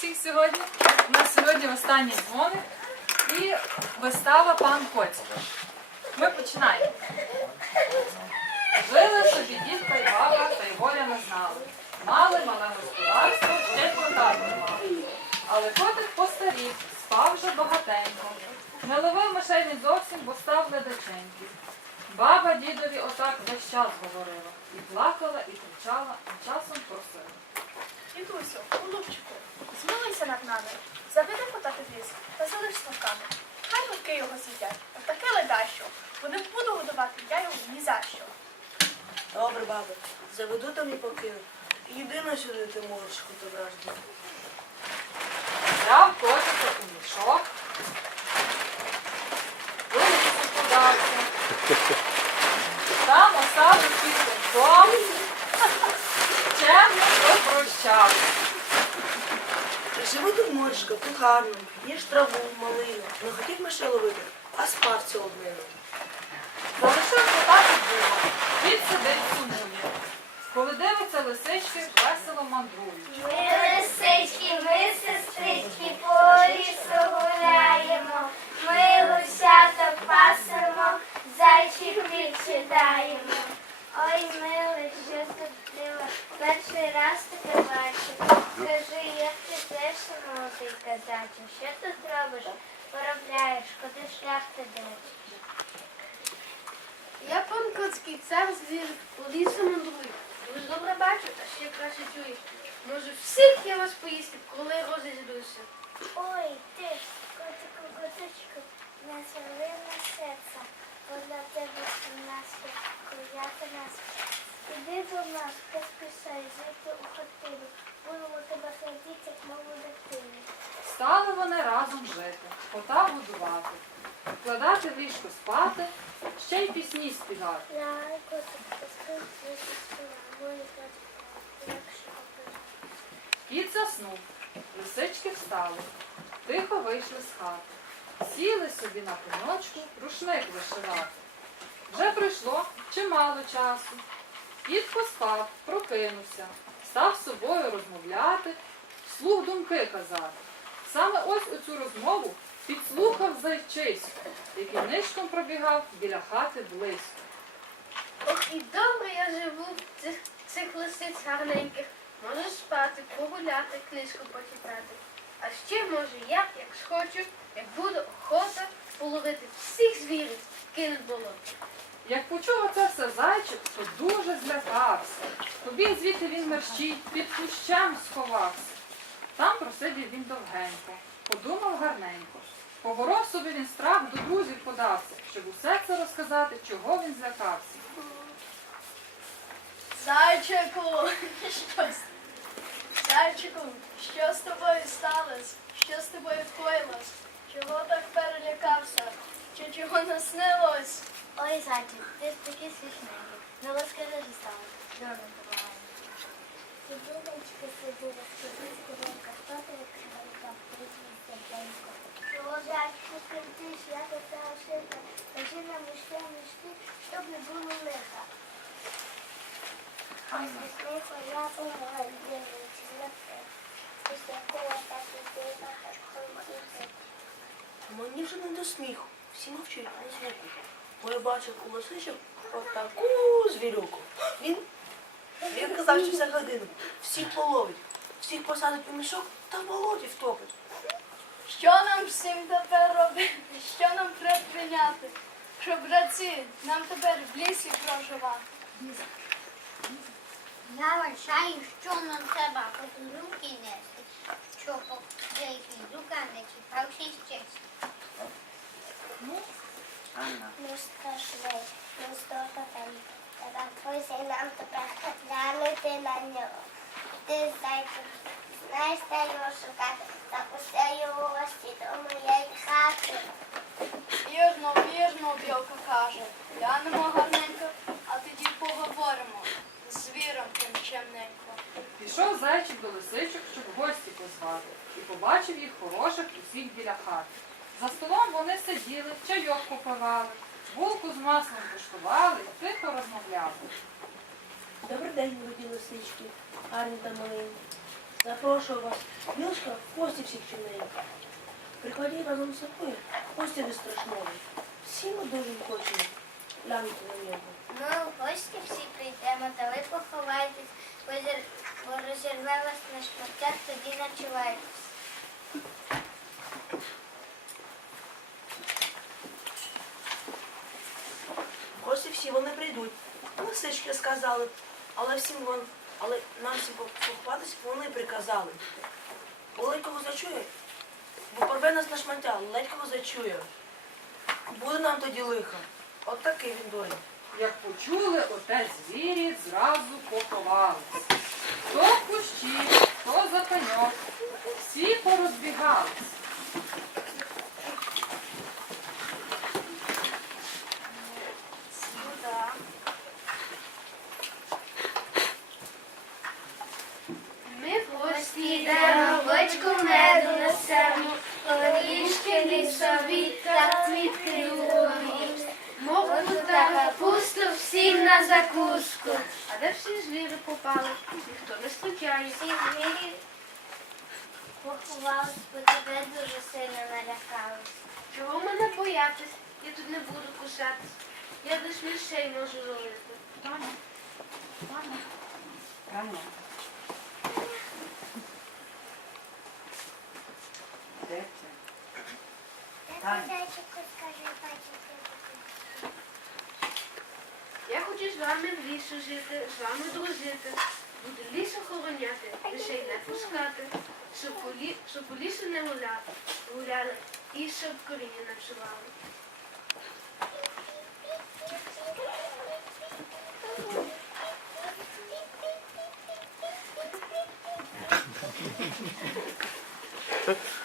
всіх сьогодні. У нас сьогодні останній дзвоник і вистава пан Коцька. Ми починаємо. Жили собі дід та й баба, та й воля не знали. Мали мале господарство, ще й мали. Але котик постарів, спав вже багатенько. Не ловив мишей він зовсім, бо став ледаченький. Баба дідові отак весь час говорила. І плакала, і кричала, а часом просила. Дідусю, голубчику, змилуйся над нами, заведи кота під ліс та залиш ставками. Хай вовки його з'їдять, а таке ледащо, бо не буду годувати я його ні за що. Добре, бабе, заведу там і покину. Єдине, сюди ти можеш хотображити. Взяв котика у мішок, лісу подався. Там оставив під кінцом, чемно попрощався. Живи тут моржка, тут гарно, їж траву, малину. Не хотів мишей ловити, а спав цілу днину. Залишив під дубом, Кіт сидить сумує. Коли дивиться лисички, весело мандрують. Ми лисички, ми сестрички, по лісу гуляємо. Ми гусята пасемо, зайчиків читаємо. Ой, милий, що тут диво, перший раз таке бачу. Скажи, казачу, що тут робиш? Поробляєш, куди шлях ти деш? Я пан Коцький, цар звір, у лісу мандрую. Дуже добре бачу, та ще краще чую. Може, всіх я вас поїсти, коли розійдуся. Ой, ти, котику, котичку, насолина серця, бо для тебе у нас є куяти нас. Іди до нас, поспішай, звідти у хатину, будемо тебе сидіти, як мову дитину. Стали вони разом жити, кота годувати, вкладати в ліжко спати, ще й пісні співати. Кіт заснув, лисички встали, тихо вийшли з хати. Сіли собі на пеньочку, рушник вишивати. Вже пройшло чимало часу. Кіт поспав, прокинувся, став з собою розмовляти, вслух думки казати. Саме ось оцю розмову підслухав зайчисько, який нишком пробігав біля хати близько. Ох, і добре я живу в цих, цих лисиць гарненьких. Можу спати, погуляти, книжку почитати. А ще може я, як схочу, як буде охота, половити всіх звірів, кинуть болото. Як почув оце все зайчик, то дуже злякався. Побіг звідти він мерщій, під кущем сховався. Там просидів він довгенько, подумав гарненько. Поборов собі він страх, до друзів подався, щоб усе це розказати, чого він злякався. Зайчику, що. Зайчику, що з тобою сталося? Що з тобою коїлось? Чого так перелякався? Чи чого наснилось? Ой, зайчик, ти ж такий смішненький. Ну розкажи, що стало. Дурно побагає. Сиділечки, сиди, розкажи, скоренько, хто ти відкривав там, прийти серденько. Чого зайчику кричиш, я до тебе шибка, кажи нам мішки, мішки, щоб не було лиха. Після сміху я помогла дівчинці знати. Після кого так і так хотіти. Мені вже не до сміху. Всі мовчать, не звуку. Бо я бачив у лисичок отаку звірюку. Він, він казав, що за годину всіх половить, всіх посадить у мішок та в болоті втопить. Що нам всім тепер робити? Що нам предприйняти? Щоб братці, нам тепер в лісі проживати. Я вважаю, що нам треба подарунки нести, щоб деякі дука не чіпавши честь. Ну, Анна. Ну страшний, ну здоровий. Треба твій нам тепер глянути на нього. Ти зайчик, знаєш, де його шукати, запусти його в гості до моєї хати. Вірно, вірно, білка каже. Глянемо гарненько, а тоді поговоримо з звіром тим чемненько. Пішов зайчик до лисичок, щоб гості позвати, і побачив їх хороших усіх біля хати. За столом вони сиділи, чайок попивали, булку з маслом куштували тихо розмовляли. Добрий день, молоді лисички, гарні та маленькі. Запрошую вас, Мілшка, в гості всіх чимненько. Прикладіть разом з собою гостя від страшного. Всі ми дуже хочемо глянути на нього. Ми у гості всі прийдемо, та ви поховайтесь, бо розірве вас на шматтях, тоді ночувайтесь. Гості всі вони прийдуть. Сказали, але всім вон, але нам всім поховатися вони приказали. Ледь кого зачує, бо порве нас на шмаття, ледького зачує. Буде нам тоді лихо. От такий він дурень. Як почули, оте звірі зразу поховались. Хто в кущі, хто за пеньок, всі порозбігались. Ми в гості Бочку меду несемо, горішки лісові та квітки лугові. морку та капусту всім на закуску. А де всі звірі попали? Ніхто не стучає. Всі звірі поховались, бо тебе дуже сильно налякались. Чого мене боятись? Я тут не буду кусатись. Я до смішей можу зловити. Таня, Таня, Таня. Де це? Таня. Зайчику скажи, бачите. Я хочу з вами в лісу жити, з вами дружити. Буду ліс охороняти, лишей не пускати, щоб по лісу не гуляли, гуляли і щоб коріння не псували.